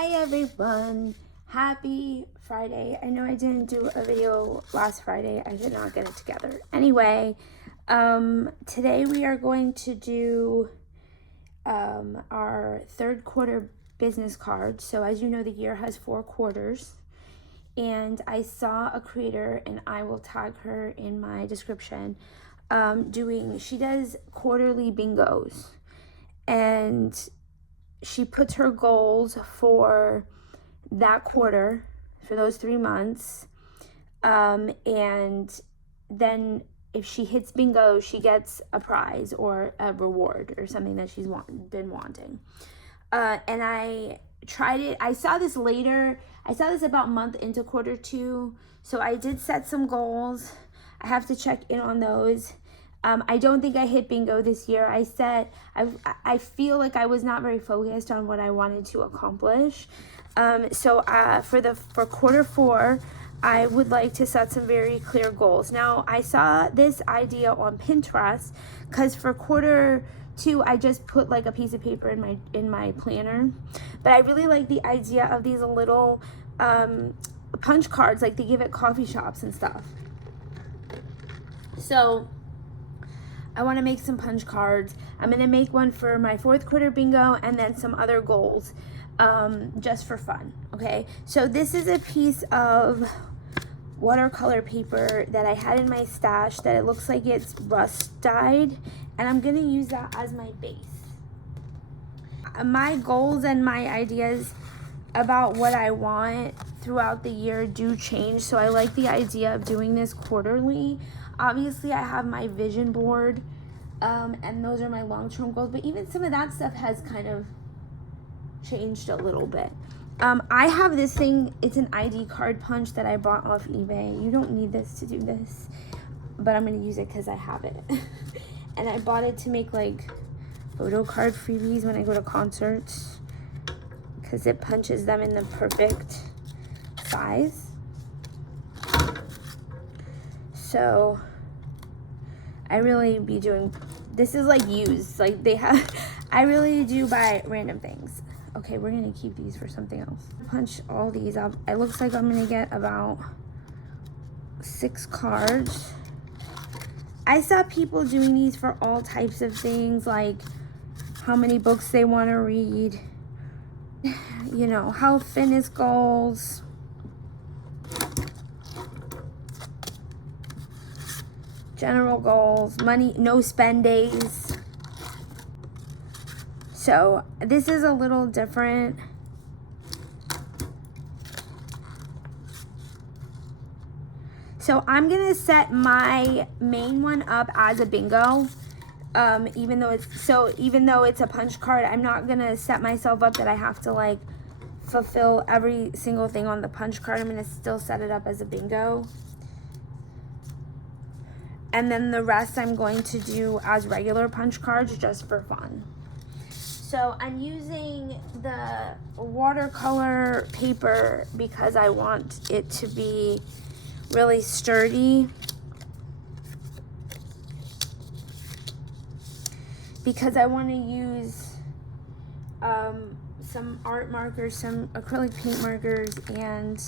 Hi everyone, happy Friday. I know I didn't do a video last Friday. I did not get it together. Anyway, today we are going to do our third quarter business card. So as you know, the year has 4 quarters, and I saw a creator, and I will tag her in my description, she does quarterly bingos, and she puts her goals for that quarter, for those 3 months, and then if she hits bingo, she gets a prize or a reward or something that she's been wanting. And I tried it. I saw this about a month into quarter 2, so I did set some goals. I have to check in on those. I don't think I hit bingo this year. I feel like I was not very focused on what I wanted to accomplish. For quarter 4, I would like to set some very clear goals. Now, I saw this idea on Pinterest because for quarter 2, I just put like a piece of paper in my planner. But I really like the idea of these little punch cards like they give at coffee shops and stuff. So I want to make some punch cards. I'm going to make one for my 4th quarter bingo and then some other goals just for fun. Okay, so this is a piece of watercolor paper that I had in my stash that it looks like it's rust dyed, and I'm going to use that as my base. My goals and my ideas about what I want throughout the year do change, so I like the idea of doing this quarterly. Obviously, I have my vision board, and those are my long-term goals, but even some of that stuff has kind of changed a little bit. I have this thing, it's an ID card punch that I bought off eBay. You don't need this to do this, but I'm going to use it because I have it. And I bought it to make like photo card freebies when I go to concerts, because it punches them in the perfect size. So I really be doing, this is like used, like they have, I really do buy random things. Okay, we're gonna keep these for something else. Punch all these up. It looks like I'm gonna get about 6 cards. I saw people doing these for all types of things, like how many books they want to read, you know, health, fitness goals, general goals, money, no spend days. So this is a little different. So I'm gonna set my main one up as a bingo. Even though it's a punch card, I'm not gonna set myself up that I have to like fulfill every single thing on the punch card. I'm gonna still set it up as a bingo. And then the rest I'm going to do as regular punch cards just for fun. So I'm using the watercolor paper because I want it to be really sturdy. Because I want to use some art markers, some acrylic paint markers, and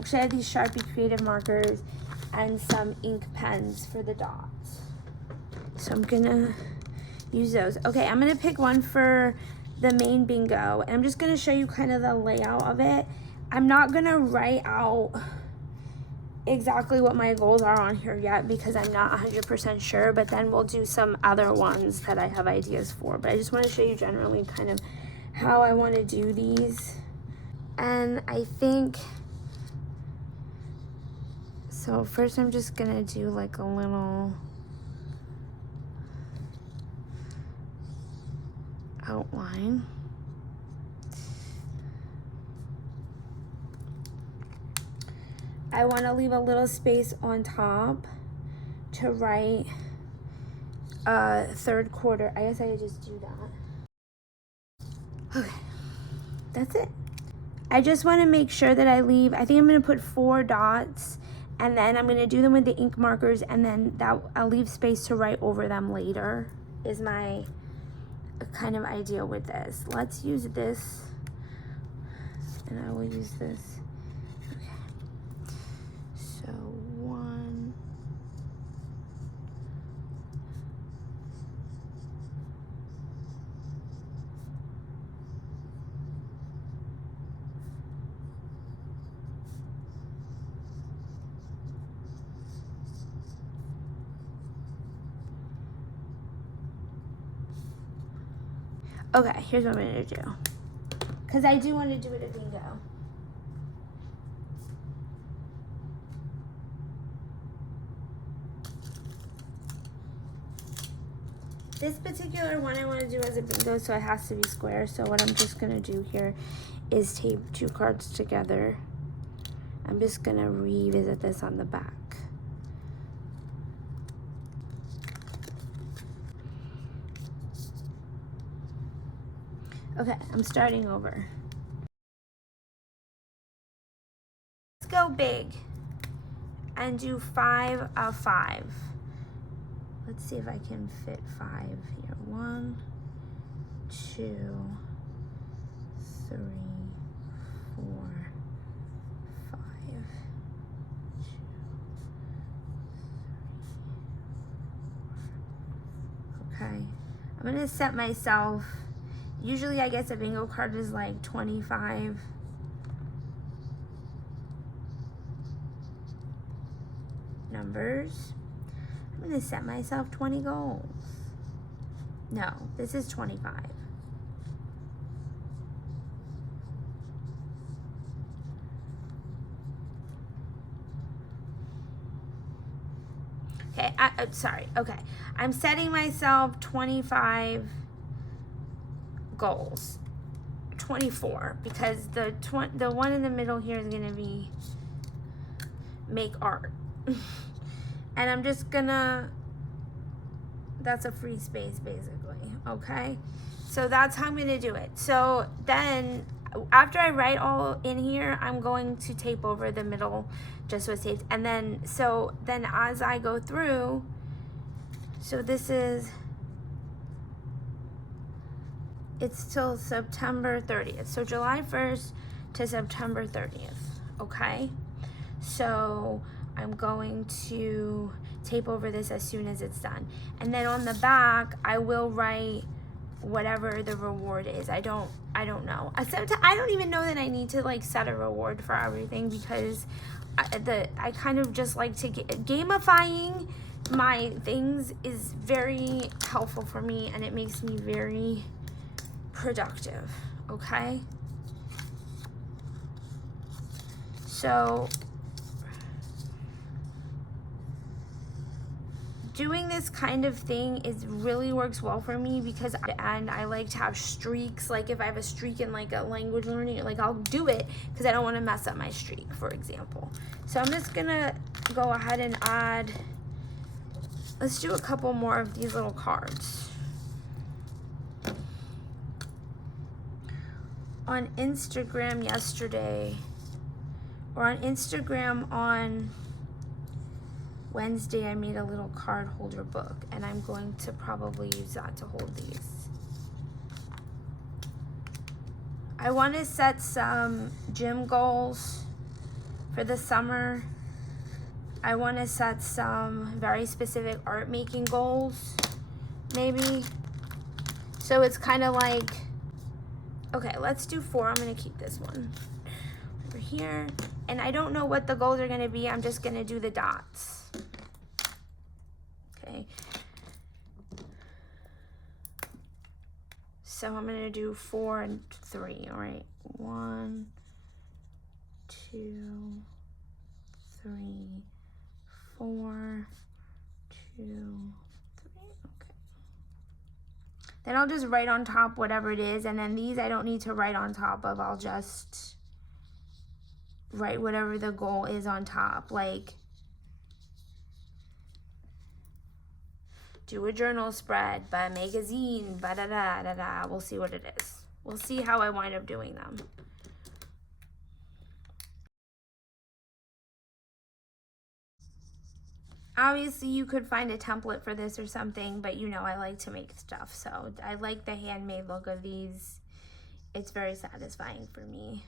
actually I have these Sharpie creative markers and some ink pens for the dots. So I'm gonna use those. Okay, I'm gonna pick one for the main bingo, and I'm just gonna show you kind of the layout of it. I'm not gonna write out exactly what my goals are on here yet because I'm not 100% sure, but then we'll do some other ones that I have ideas for. But I just want to show you generally kind of how I want to do these. And I think, so first I'm just gonna do like a little outline. I want to leave a little space on top to write 3rd quarter. I guess I could just do that. Okay, that's it. I just want to make sure that I leave, I think I'm going to put 4 dots, and then I'm going to do them with the ink markers, and then I'll leave space to write over them later, is my kind of idea with this. Let's use this and I will use this. Okay. So 1. Okay, here's what I'm gonna do. Because I do want to do it at bingo. This particular one I want to do as a bingo, so it has to be square. So what I'm just gonna do here is tape 2 cards together. I'm just gonna revisit this on the back. Okay, I'm starting over. Let's go big and do 5 of 5. Let's see if I can fit 5 here. 1, 2, 3, 4, 5. 2, 3, 4. Okay, I'm gonna set myself. Usually I guess a bingo card is like 25. Numbers. I'm gonna set myself 20 goals. No, this is 25. Okay, sorry, okay. I'm setting myself 25 goals. 24, because the one in the middle here is gonna be make art. And I'm just gonna, that's a free space basically, okay? So that's how I'm gonna do it. So then after I write all in here, I'm going to tape over the middle just with taped. And then, so then as I go through, so this is, it's till September 30th. So July 1st to September 30th, okay? So I'm going to tape over this as soon as it's done. And then on the back, I will write whatever the reward is. I don't know. I don't even know that I need to like set a reward for everything, because I kind of just like to gamifying my things is very helpful for me, and it makes me very productive, okay? So doing this kind of thing really works well for me, because I like to have streaks. Like if I have a streak in like a language learning, like I'll do it because I don't want to mess up my streak, for example. So I'm just gonna go ahead and add, let's do a couple more of these little cards. On Instagram yesterday, or on Instagram on Wednesday, I made a little card holder book, and I'm going to probably use that to hold these. I want to set some gym goals for the summer. I want to set some very specific art making goals, maybe. So it's kind of like, okay, let's do 4. I'm going to keep this one over here. And I don't know what the goals are going to be. I'm just going to do the dots. Okay. So I'm going to do 4 and 3. All right. 1, 2, 3, 4, 2, 3. Okay. Then I'll just write on top whatever it is. And then these I don't need to write on top of. I'll just write whatever the goal is on top. Like, do a journal spread, buy a magazine, da da da da. We'll see what it is. We'll see how I wind up doing them. Obviously, you could find a template for this or something, but you know I like to make stuff, so I like the handmade look of these. It's very satisfying for me.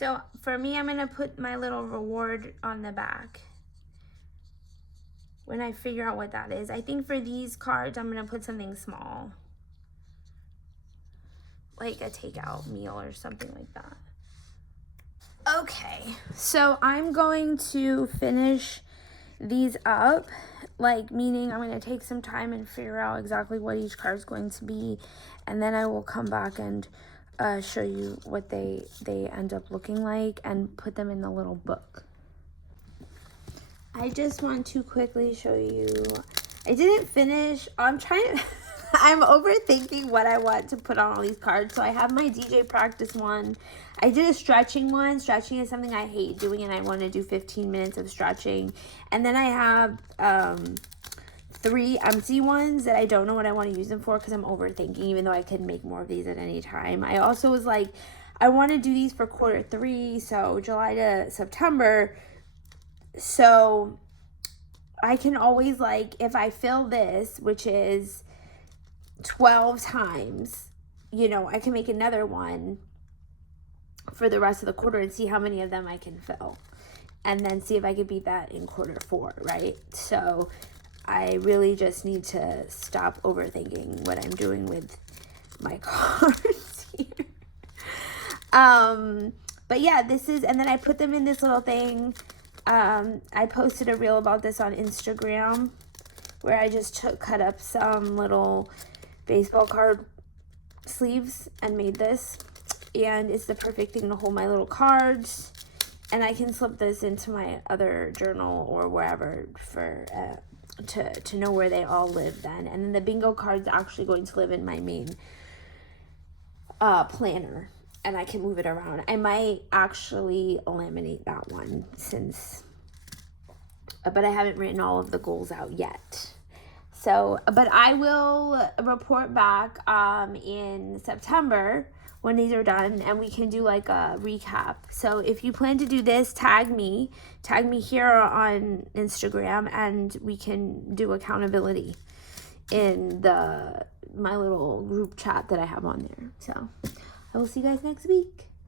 So for me, I'm going to put my little reward on the back when I figure out what that is. I think for these cards, I'm going to put something small, like a takeout meal or something like that. Okay, so I'm going to finish these up, like meaning I'm going to take some time and figure out exactly what each card is going to be, and then I will come back and show you what they end up looking like and put them in the little book. I just want to quickly show you, I didn't finish, I'm overthinking what I want to put on all these cards. So I have my DJ practice one. I did a stretching one. Stretching is something I hate doing, and I want to do 15 minutes of stretching. And then I have 3 empty ones that I don't know what I want to use them for because I'm overthinking, even though I could make more of these at any time. I also was like, I want to do these for quarter 3, so July to September. So I can always, like, if I fill this, which is 12 times, you know, I can make another one for the rest of the quarter and see how many of them I can fill, and then see if I could beat that in quarter 4, right? So I really just need to stop overthinking what I'm doing with my cards here. But yeah, this is, and then I put them in this little thing. I posted a reel about this on Instagram where I just cut up some little baseball card sleeves and made this, and it's the perfect thing to hold my little cards, and I can slip this into my other journal or wherever for to know where they all live then. And then the bingo card's actually going to live in my main planner, and I can move it around. I might actually laminate that one but I haven't written all of the goals out yet. So, but I will report back in September when these are done, and we can do like a recap. So if you plan to do this, tag me here on Instagram, and we can do accountability in my little group chat that I have on there. So I will see you guys next week.